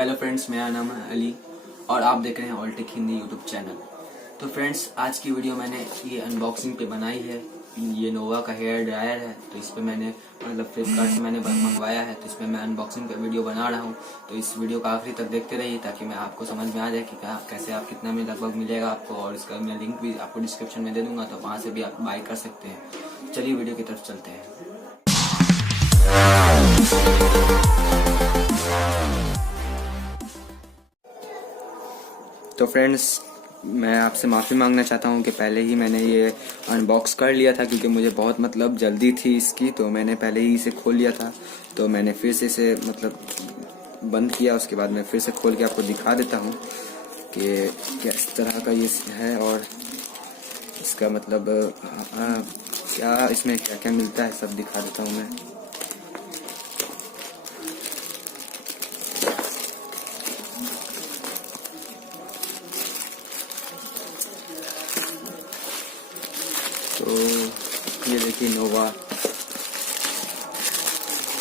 Hello friends, मेरा नाम है अली और आप देख रहे हैं all tech Hindi YouTube channel. तो फ्रेंड्स, आज की वीडियो मैंने ये अनबॉक्सिंग पे बनाई है। ये नोवा का हेयर ड्रायर है, तो इस पे मैंने फ्लिपकार्ट से मैंने मंगवाया है, तो इसमें मैं अनबॉक्सिंग पे वीडियो बना रहा हूँ। तो इस वीडियो को आखिरी तक देखते रहिए ताकि मैं आपको समझ में आ जाए कि कैसे आप कितना में लगभग मिलेगा आपको, और इसका मैं लिंक भी आपको डिस्क्रिप्शन में दे दूंगा, तो वहाँ से भी आप बाय कर सकते हैं। चलिए वीडियो की तरफ चलते हैं। तो फ्रेंड्स, मैं आपसे माफ़ी मांगना चाहता हूँ कि पहले ही मैंने ये अनबॉक्स कर लिया था, क्योंकि मुझे बहुत जल्दी थी इसकी, तो मैंने पहले ही इसे खोल लिया था। तो मैंने फिर से इसे बंद किया, उसके बाद मैं फिर से खोल के आपको दिखा देता हूँ कि किस तरह का ये है और इसका क्या इसमें क्या क्या मिलता है, सब दिखा देता हूँ मैं। तो ये देखिए नोवा,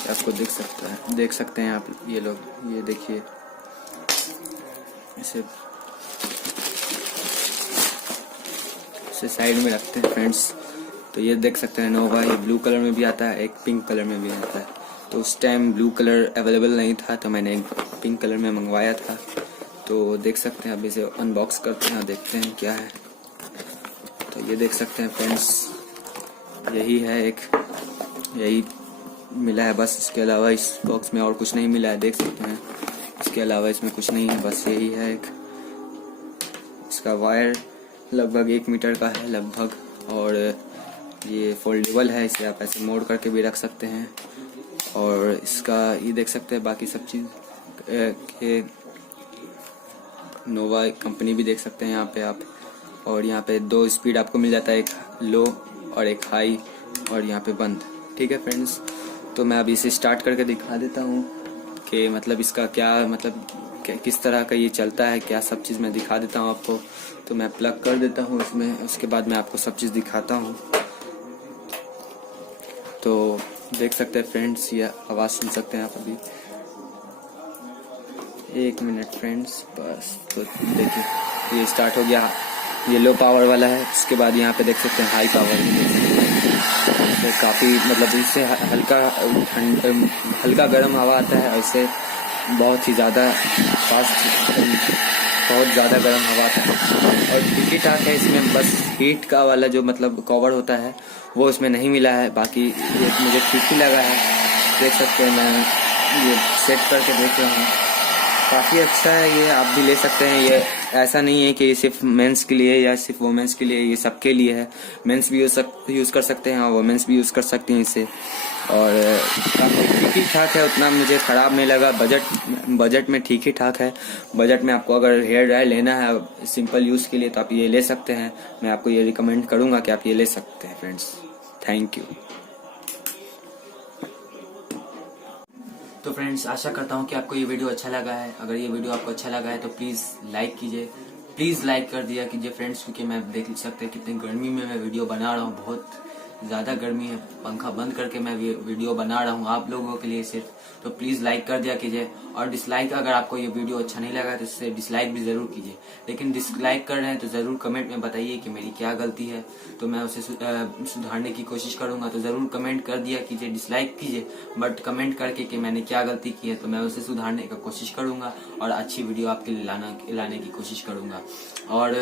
आपको देख सकते हैं आप, ये लोग, ये देखिए, इसे साइड में रखते हैं फ्रेंड्स। तो ये देख सकते हैं नोवा, ये ब्लू कलर में भी आता है, एक पिंक कलर में भी आता है। तो उस टाइम ब्लू कलर अवेलेबल नहीं था, तो मैंने एक पिंक कलर में मंगवाया था। तो देख सकते हैं, अब इसे अनबॉक्स करते हैं, देखते हैं क्या है। तो ये देख सकते हैं फ्रेंड्स, यही मिला है बस, इसके अलावा इस बॉक्स में और कुछ नहीं मिला है, देख सकते हैं। इसके अलावा इसमें कुछ नहीं है, बस यही है एक। इसका वायर लगभग 1 मीटर का है लगभग, और ये फोल्डेबल है, इसे आप ऐसे मोड़ करके भी रख सकते हैं। और इसका ये देख सकते हैं, बाकी सब चीज़ के नोवा कंपनी भी देख सकते हैं यहाँ पे आप। और यहाँ पे 2 स्पीड आपको मिल जाता है, एक लो और एक हाई, और यहाँ पे बंद। ठीक है फ्रेंड्स, तो मैं अभी इसे स्टार्ट करके दिखा देता हूँ कि इसका क्या किस तरह का ये चलता है, क्या सब चीज़ मैं दिखा देता हूँ आपको। तो मैं प्लग कर देता हूँ इसमें, उसके बाद मैं आपको सब चीज़ दिखाता हूँ। तो देख सकते हैं फ्रेंड्स, ये आवाज़ सुन सकते हैं आप अभी। 1 मिनट फ्रेंड्स बस। तो देखिए, ये स्टार्ट हो गया, ये लो पावर वाला है। उसके बाद यहाँ पे देख सकते हैं हाई पावर भी देख सकते हैं। इससे काफ़ी इससे हल्का गर्म हवा आता है, और इससे बहुत ही ज़्यादा फास्ट, बहुत ज़्यादा गर्म हवा आता है। और ठीक ही ठाक है, इसमें बस हीट का वाला जो कवर होता है वो इसमें नहीं मिला है, बाकी ये मुझे ठीक ही लगा है। देख सकते हैं, मैं ये सेट करके देख रहा हूँ, काफ़ी अच्छा है। ये आप भी ले सकते हैं। ये ऐसा नहीं है कि ये सिर्फ मेंस के लिए या सिर्फ वुमेन्स के लिए, ये सबके लिए है। मेंस भी यूज़ कर सकते हैं और वुमेन्स भी यूज़ कर सकती हैं इसे। और काफ़ी ठीक ही ठाक है, उतना मुझे ख़राब नहीं लगा। बजट में ठीक ही ठाक है। बजट में आपको अगर हेयर ड्रायर लेना है सिंपल यूज़ के लिए, तो आप ये ले सकते हैं। मैं आपको ये रिकमेंड करूँगा कि आप ये ले सकते हैं फ्रेंड्स। Thank you. तो फ्रेंड्स, आशा करता हूँ कि आपको ये वीडियो अच्छा लगा है। अगर ये वीडियो आपको अच्छा लगा है तो प्लीज़ लाइक कीजिए, प्लीज़ लाइक कर दिया कीजिए फ्रेंड्स, क्योंकि मैं देख सकते हैं कितनी गर्मी में मैं वीडियो बना रहा हूँ। बहुत ज़्यादा गर्मी है, पंखा बंद करके मैं वीडियो बना रहा हूँ आप लोगों के लिए सिर्फ। तो प्लीज़ लाइक कर दिया कीजिए, और डिसलाइक, अगर आपको ये वीडियो अच्छा नहीं लगा तो इससे डिसलाइक भी ज़रूर कीजिए। लेकिन डिसलाइक कर रहे हैं तो ज़रूर कमेंट में बताइए कि मेरी क्या गलती है, तो मैं उसे सुधारने की कोशिश करूँगा। तो ज़रूर कमेंट कर दिया कीजिए, डिसलाइक कीजिए, बट कमेंट करके कि मैंने क्या गलती की है, तो मैं उसे सुधारने की कोशिश करूँगा और अच्छी वीडियो आपके लिए लाने की कोशिश करूँगा। और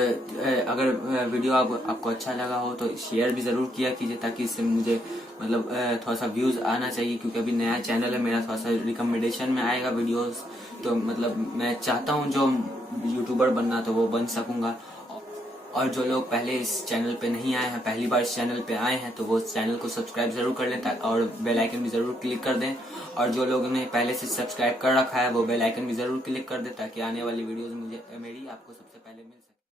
अगर वीडियो आपको अच्छा लगा हो तो शेयर भी ज़रूर किया कीजिए, ताकि इससे मुझे थोड़ा सा व्यूज़ आना चाहिए, क्योंकि अभी नया चैनल है मेरा, थोड़ा सा रिकमेंडेशन में आएगा वीडियोस। तो मैं चाहता हूँ जो यूट्यूबर बनना, तो वो बन सकूँगा। और जो लोग पहले इस चैनल पे नहीं आए हैं, पहली बार इस चैनल पे आए हैं, तो वो चैनल को सब्सक्राइब जरूर कर लें, और बेल आइकन भी जरूर क्लिक कर दें। और जो लोगों ने पहले से सब्सक्राइब कर रखा है वो बेल आइकन भी जरूर क्लिक कर दें, ताकि आने वाली वीडियोस मेरी आपको सबसे पहले मिल